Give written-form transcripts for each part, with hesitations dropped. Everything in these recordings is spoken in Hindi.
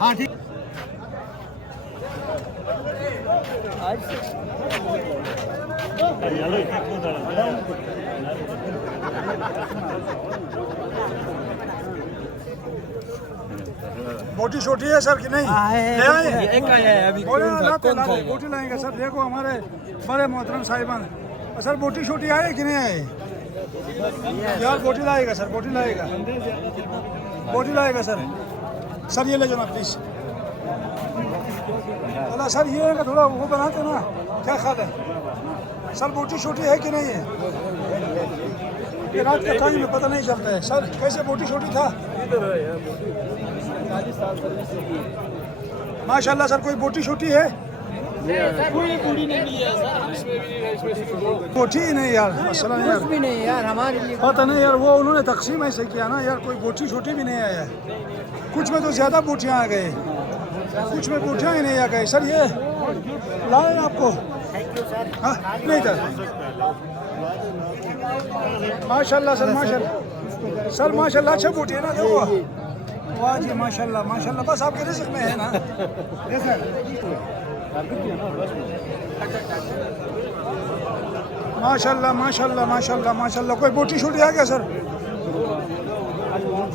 हाँ ठीक बोटी छोटी है सर कि नहीं? ले आए एक आया है अभी। बोटी लाएंगे सर। देखो हमारे बड़े मोहतरम साहिबान सर बोटी छोटी आए कि नहीं आए यार? बोटी लाएगा सर, बोटी लाएगा, बोटी लाएगा सर। सर ये ले जाना प्लीज। अल्लाह सर ये है थोड़ा वो बनाते ना, क्या ख्याल है सर? बोटी छोटी है कि नहीं है? ये रात का टाइम में पता नहीं चलता है सर। कैसे बोटी छोटी था माशाल्लाह सर? कोई बोटी छोटी है? बोटी ही नहीं यार, मसला नहीं यार, भी नहीं यार हमारे लिए। पता नहीं यार, वो उन्होंने तकसीम ऐसे किया ना यार। कोई बोटी छोटी भी नहीं आया। कुछ में तो ज्यादा बोटियां आ गए, कुछ में बोटियां ही नहीं आ गए सर। ये लाए आपको? हाँ नहीं था माशाल्लाह सर, माशाल्लाह सर, माशाल्लाह। अच्छा बोटी है ना, देखो वाह जी माशाल्लाह माशाल्लाह। बस आपके रिस्क में है ना माशाल्लाह माशाल्लाह माशाल्लाह माशाल्लाह। कोई बोटी छोटी है क्या सर?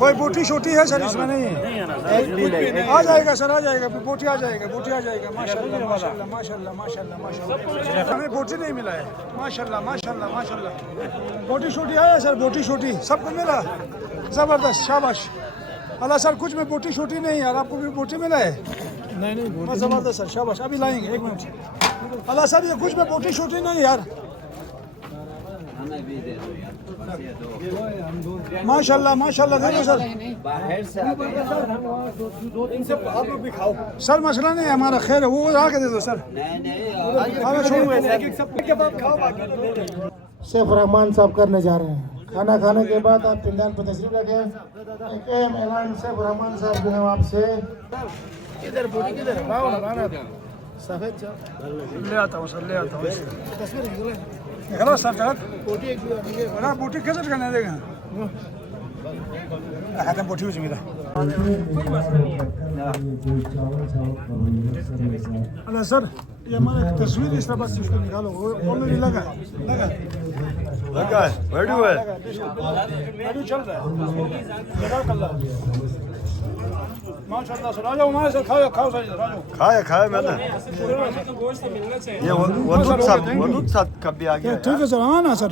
कोई बोटी छोटी है सर इसमें? नहीं आ जाएगा सर, आ जाएगा, बोटी आ जाएगा, बोटी आ जाएगा। माशाल्लाह माशाल्लाह माशाल्लाह माशाल्लाह माशाल्लाह। हमें बोटी नहीं मिला है माशाल्लाह माशाल्लाह माशाल्लाह। बोटी छोटी आया सर, बोटी छोटी सबको मिला। जबरदस्त, शाबाश। अल्लाह सर कुछ में बोटी छोटी नहीं यार, आपको भी बोटी मिला है? नहीं नहीं, जबरदस्त सर, शाबाश। अभी लाएंगे, एक मिनट। अल्लाह सर ये कुछ में बोटी छोटी नहीं यार, माशाल्लाह माशाल्लाह। देखो सर, सर मसला नहीं है हमारा, खैर है, वो आके दे दो सर। शेफ रहमान साहब करने जा रहे हैं। खाना खाने के बाद आप पिंडाल पर तशरीफ रखें। एक अहम ऐलान शेफ रहमान साहब जो है आपसे। किधर बोटी किधर? सफेद ले आता हूँ सर, ले आता हूँ। हेलो सर, जगत बोटी कैसे करने देगा? बोटी हुई मेरा। अल्लाह सर ये हमारा तस्वीर इस तरह, बस इसको निकालो। ऑलरेडी लगा लगा लगा है, रेडी है, रेडी चल रहा है। माशाल्लाह सर, आ जाओ हमारे साथ, खाओ खाओ सर, इधर आ जाओ। खाया मैंने। ये वदूद साहब कभी आ गया। ठीक है सर, हाँ ना सर।